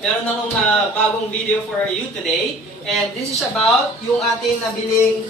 meron akong bagong video for you today. And this is about yung ating nabiling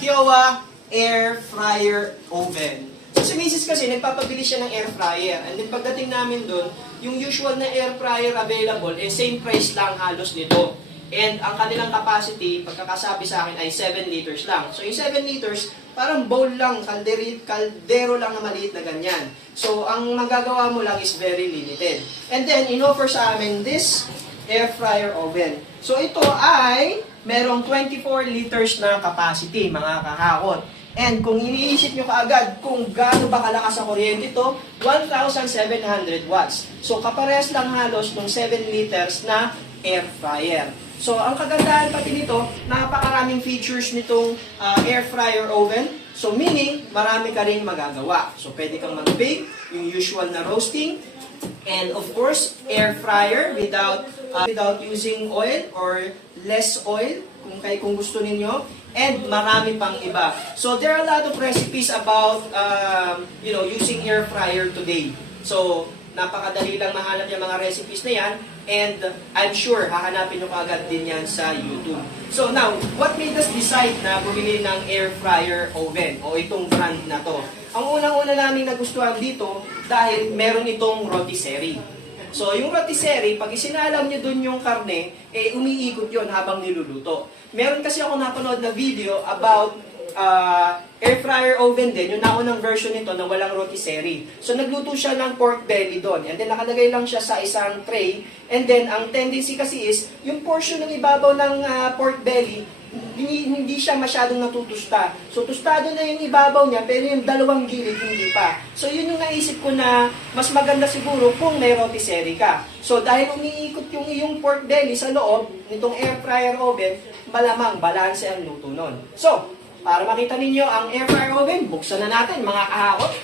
Kiowa Air Fryer Oven. So si Mrs. kasi nagpapabili siya ng air fryer. And then pagdating namin doon, yung usual na air fryer available, same price lang halos nito. And ang kanilang capacity, pagkakasabi sa akin, ay 7 liters lang. So yung 7 liters, parang bowl lang, kaldero lang na maliit na ganyan. So ang magagawa mo lang is very limited. And then, in-offer sa amin this air fryer oven. So ito ay merong 24 liters na capacity, mga kahakot. And kung iniisip nyo kaagad kung gaano ba kalakas sa kuryente ito, 1,700 watts. So kaparehas lang halos ng 7 liters na air fryer. So, ang kagandahan pati nito, napakaraming features nitong air fryer oven. So, meaning, marami ka rin magagawa. So, pwede kang mag-bake, yung usual na roasting, and of course, air fryer without using oil or less oil, kung gusto ninyo. And marami pang iba. So, there are a lot of recipes about, using air fryer today. So, napakadali lang mahanap yung mga recipes na yan. And I'm sure, hahanapin nyo kaagad din yan sa YouTube. So now, what made us decide na bumili ng air fryer oven o itong brand na to? Ang unang-una namin nagustuhan dito dahil meron itong rotisserie. So yung rotisserie, pag isinalam nyo dun yung karne, umiikot yon habang niluluto. Meron kasi ako napanood na video about air fryer oven din, yung naunang version nito na walang rotisserie. So nagluto siya ng pork belly doon. And then nakalagay lang siya sa isang tray. And then ang tendency kasi is, yung portion ng ibabaw ng pork belly, hindi siya masyadong natutusta. So tustado na yung ibabaw niya, pero yung dalawang gilid hindi pa. So yun yung naisip ko na mas maganda siguro kung may rotisserie ka. So dahil umiikot yung iyong pork belly sa loob nitong air fryer oven, malamang balanse ang luto nun. So, para makita ninyo ang air fryer oven, buksan na natin mga kahakot.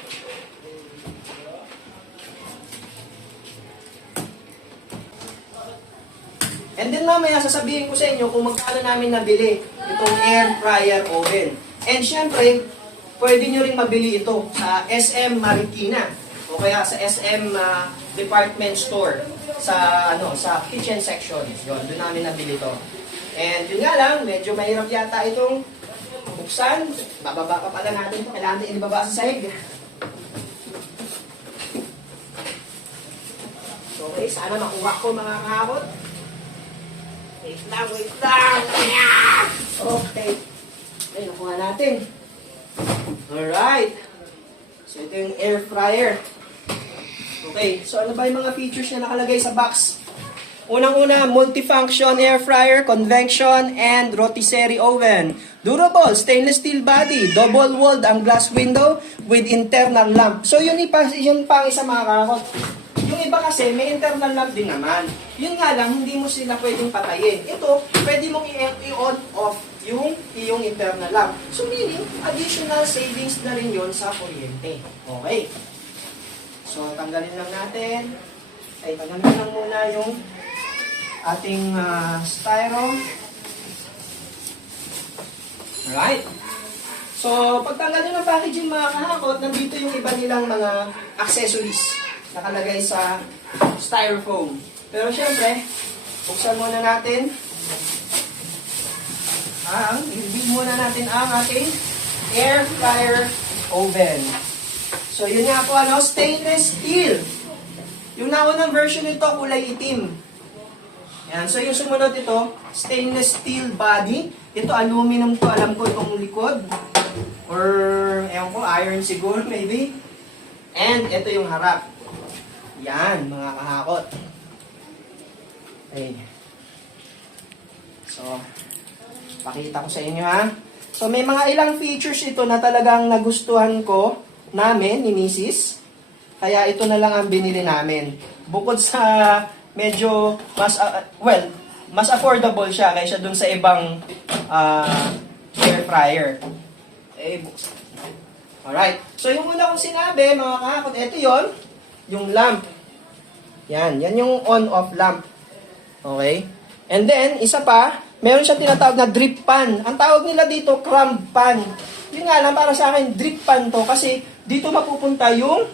And then mamaya sasabihin ko sa inyo kung magkano namin nabili itong air fryer oven. And syempre, pwede nyo rin mabili ito sa SM Marikina o kaya sa SM Department Store sa kitchen section. Yun, doon namin nabili ito. And yun nga lang, medyo mahirap yata itong buksan. Bababa pa pala natin ito. Kailangan natin ibaba sa sahig. Okay, sana makuha ko mga kahakot. Wait lang, wait lang. Okay. Okay, nakuha natin. Alright. So, ito yung air fryer. Okay, so ano ba yung mga features na nakalagay sa box? Unang-una, multifunction air fryer, convection, and rotisserie oven. Durable, stainless steel body, double-walled ang glass window with internal lamp. So, yun pang isa mga kakakot. Yung iba kasi, may internal lamp din naman. Yun nga lang, hindi mo sila pwedeng patayin. Ito, pwede mong i-on off yung iyong internal lamp. So, meaning, additional savings na rin yun sa kuryente. Okay. So, tanggalin lang natin. Tanggalin lang muna yung ating styro. Alright. So, pagtanggal nyo ng packaging mga kahakot, nandito yung iba nilang mga accessories nakalagay sa styrofoam. Pero syempre, buksan muna natin i-reveal muna natin ang ating air fryer oven. So, yun nga po, stainless steel. Yung naunang version nito, kulay itim. Yan. So, yung sumunod ito, stainless steel body. Ito, aluminum to. Alam ko itong likod. Or, ewan ko, iron siguro, maybe. And, ito yung harap. Yan, mga kahakot. Okay. So, pakita ko sa inyo ha. So, may mga ilang features ito na talagang nagustuhan ko namin ni Mrs. Kaya ito na lang ang binili namin. Bukod sa medyo mas affordable siya kaysa dun sa ibang air fryer. Buksan. Alright. So, yung una kong sinabi, mga kahakot, ito yon, yung lamp. Yan yung on-off lamp. Okay? And then, isa pa, meron siyang tinatawag na drip pan. Ang tawag nila dito, cramp pan. Yun nga lang, para sa akin, drip pan to. Kasi, dito mapupunta yung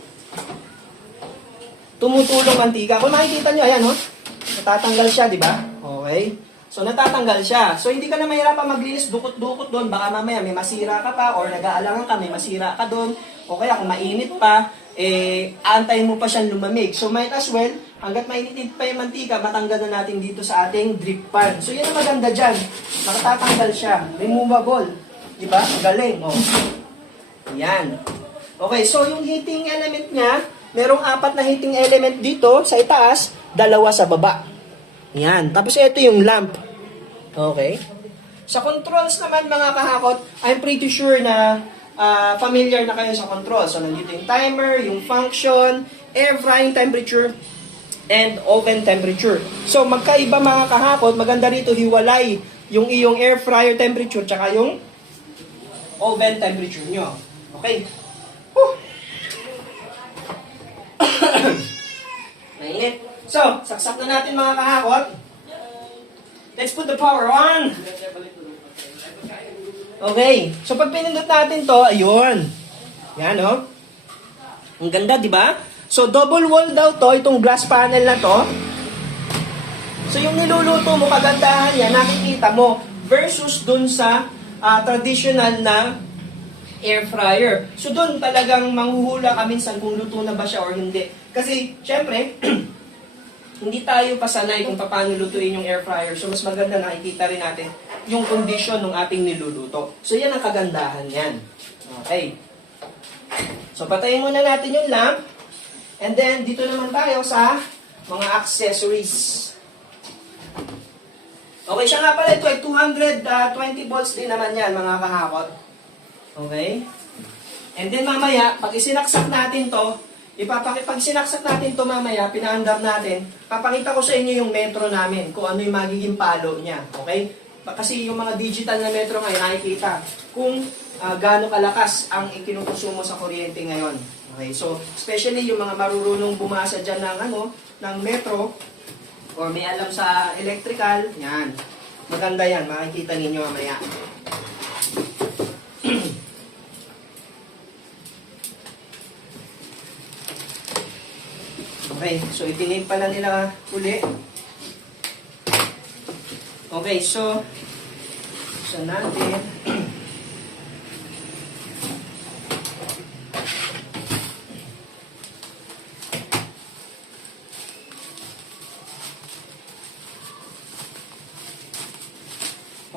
tumutulong mantika. Kung makikita nyo, ayan, Natatanggal siya, di ba? Okay. So, natatanggal siya. So, hindi ka na mahirapan maglinis, dukot-dukot doon. Baka mamaya may masira ka pa or nag-aalangan ka, may masira ka doon. O kaya kung mainit pa, aantayin mo pa siyang lumamig. So, might as well, hanggat mainit pa yung mantika, matanggal na natin dito sa ating drip pan. So, yan ang maganda dyan. Nakatatanggal siya. Removable. Di ba? Galing. O. Yan. Okay, so yung heating element niya, merong 4 na heating element dito sa itaas, 2 sa baba. Yan. Tapos ito yung lamp. Okay. Sa controls naman mga kahakot, I'm pretty sure na familiar na kayo sa controls. So nandito yung timer, yung function, air frying temperature, and oven temperature. So magkaiba mga kahakot, maganda rito hiwalay yung iyong air fryer temperature tsaka yung oven temperature nyo. Okay. Mainit. So, saksak na natin mga kahakot. Let's put the power on. Okay. So, pag pinindot natin to, ayun. Yan, oh. Ang ganda, di ba? So, double wall daw to, itong glass panel na to. So, yung niluluto mo, kagandahan yan, nakikita mo, versus dun sa traditional na air fryer. So, dun talagang manghuhula ka minsan kung luto na ba siya or hindi. Kasi, syempre, hindi tayo pasanay kung paano lutuin yung air fryer. So, mas maganda nakikita rin natin yung condition ng ating niluluto. So, yan ang kagandahan yan. Okay. So, patayin muna natin yung lamp. And then, dito naman tayo sa mga accessories. Okay, siya nga pala ito ay 220 volts din naman yan, mga kahakot. Okay? And then, mamaya, pag isinaksak natin to, pag sinaksak natin to mamaya, pinaandar natin, papakita ko sa inyo yung metro namin, kung ano yung magiging palo niya. Okay? Kasi yung mga digital na metro ngayon, nakikita kung gaano kalakas ang ikinukonsumo sa kuryente ngayon. Okay? So, especially yung mga marurunong bumasa dyan ng metro, or may alam sa electrical, yan. Maganda yan, makikita ninyo mamaya. Okay, so itinip pala nila uli. Okay, so buksan natin.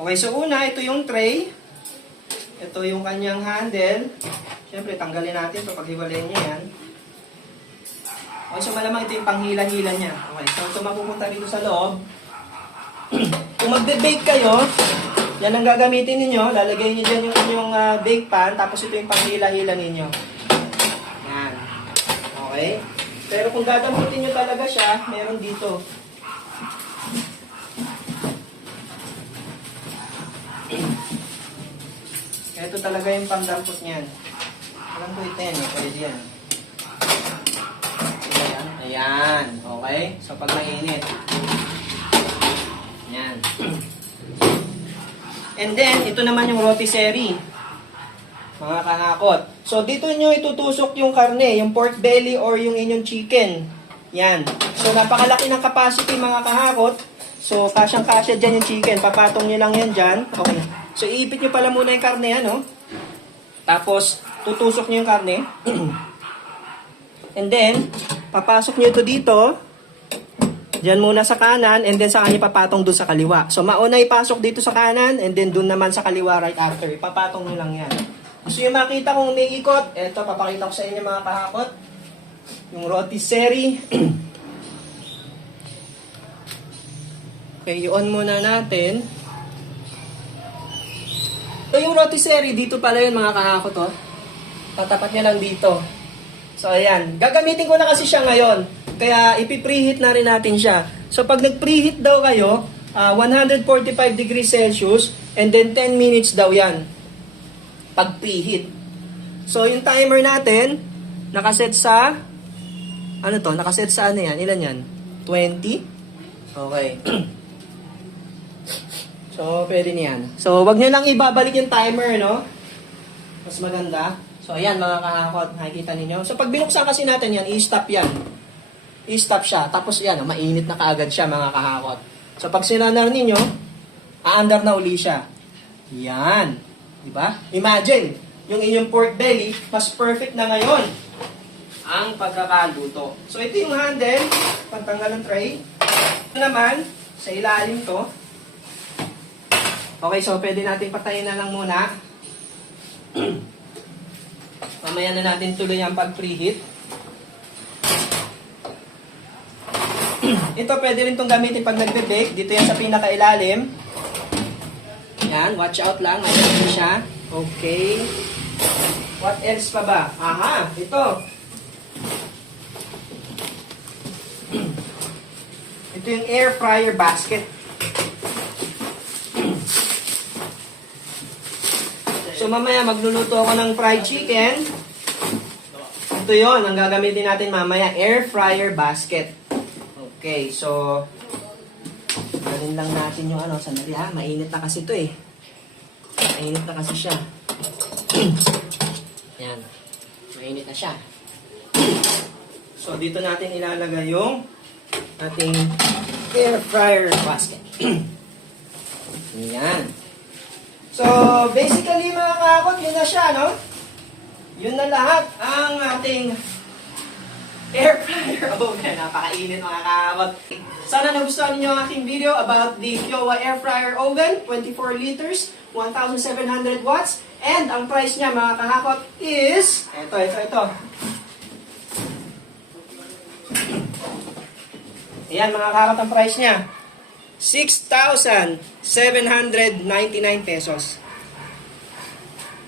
Okay, so una, ito yung tray. Ito yung kanyang handle. Siyempre, tanggalin natin ito pag hiwalayin niya yan. Okay, so malamang ito yung panghila-hila niya. Okay, so ito mapupunta dito sa loob. Kung magbe-bake kayo, yan ang gagamitin ninyo. Lalagay niyo dyan yung inyong bake pan, tapos ito yung panghila-hila ninyo. Yan. Okay? Pero kung gagamitin nyo talaga siya, meron dito. Ito talaga yung pangdampot niyan. Alam ko ito yan, pwede yan. Ayan, okay? So, pag mainit. Ayan. And then, ito naman yung rotisserie. Mga kahakot. So, dito nyo itutusok yung karne, yung pork belly or yung inyong chicken. Yan. So, napakalaki ng capacity mga kahakot. So, kasyang-kasya dyan yung chicken. Papatong nyo lang yan dyan. Okay. So, iipit nyo pala muna yung karne, ano? Tapos, tutusok nyo yung karne. And then, papasok nyo ito dito. Diyan muna sa kanan, and then sa kanya papatong dun sa kaliwa. So, mauna ipasok dito sa kanan, and then dun naman sa kaliwa right after. Ipapatong nyo lang yan. Gusto nyo makita kung may ikot? Ito, papakita ko sa inyo mga kahakot. Yung rotisserie. Okay, i-on muna natin. So, yung rotisserie, dito pala yun mga kahakot, oh. Tatapat niya lang dito. So, ayan. Gagamitin ko na kasi siya ngayon. Kaya, ipipreheat na rin natin siya. So, pag nag-preheat daw kayo, 145 degrees Celsius, and then 10 minutes daw yan. Pag preheat. So, yung timer natin, nakaset sa, ano to? Nakaset sa ano yan? Ilan yan? 20? Okay. So, pwede niyan. So, wag nyo lang ibabalik yung timer, no? Mas maganda. So, ayan mga kahakot, nakikita ninyo. So, pag binuksan kasi natin yan, i-stop yan. i-stop siya. Tapos yan, mainit na kaagad siya mga kahakot. So pag sinanar ninyo, aandar na uli siya. Yan. Diba? Imagine, yung inyong pork belly, mas perfect na ngayon ang pagkakaluto. So ito yung handle, pagtanggal ng tray. Ito naman, sa ilalim to. Okay, so pwede natin patayin na lang muna. Mamaya na natin tuloy ang pag-preheat. Ito pwede rin itong gamitin pag nagbe-bake. Dito yan sa pinakailalim. Yan, watch out lang. Ayan siya. Okay. What else pa ba? Aha, ito. Ito yung air fryer basket. So mamaya magluluto ako ng fried chicken. Ito yon ang gagamitin natin mamaya, air fryer basket. Okay, so galing lang natin yung ano, sandali ha, mainit na kasi ito eh. Mainit na kasi siya. Yan, mainit na siya. So dito natin ilalagay yung ating air fryer basket. Yan. So, basically mga kakot, yun na siya, no? Yun na lahat ang ating air fryer oven. Napakainit mga kakot. Sana nagustuhan niyo ang aking video about the Kiowa air fryer oven, 24 liters, 1,700 watts. And ang price niya mga kakot is, ito. Ayan mga kakot ang price niya. 6,799 pesos.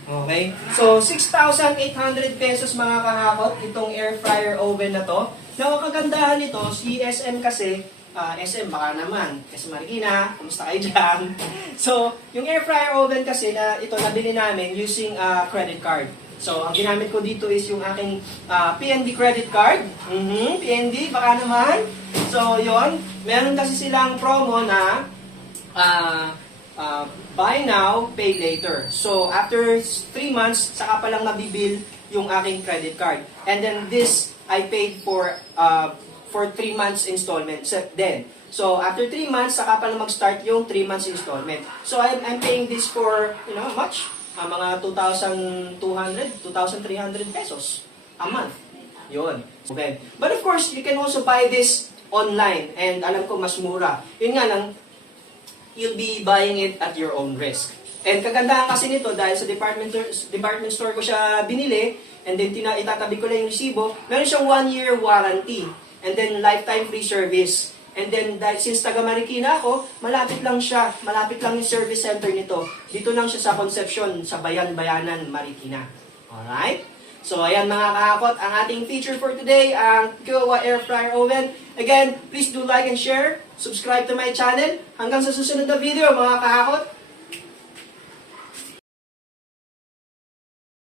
Okay? So, 6,800 pesos mga kahakot, itong air fryer oven na to. Now, ang kagandahan nito, si SM kasi, SM baka naman, kasi Marikina, kumusta kayo dyan? So, yung air fryer oven kasi na ito nabili namin using credit card. So, ang ginamit ko dito is yung aking PNB credit card. PNB, baka naman. So, yon. Meron kasi silang promo na buy now, pay later. So, after 3 months, saka pa lang nabibil yung aking credit card. And then this, I paid for 3 months installment then. So, after 3 months, saka pa lang mag-start yung 3 months installment. So, I'm paying this for, how much? Mga 2,200, 2,300 pesos a month. Yun. Okay. But of course, you can also buy this online. And alam ko, mas mura. Yun nga lang, you'll be buying it at your own risk. And kagandahan kasi nito, dahil sa department store ko siya binili, and then itatabi ko lang yung resibo, meron siyang 1-year warranty. And then lifetime free service. And then, since taga Marikina ako, malapit lang yung service center nito. Dito lang siya sa Concepcion, sa Bayan-Bayanan, Marikina. Alright? So, ayan mga kahakot, ang ating feature for today, ang Kiowa Air Fryer Oven. Again, please do like and share, subscribe to my channel. Hanggang sa susunod na video mga kahakot,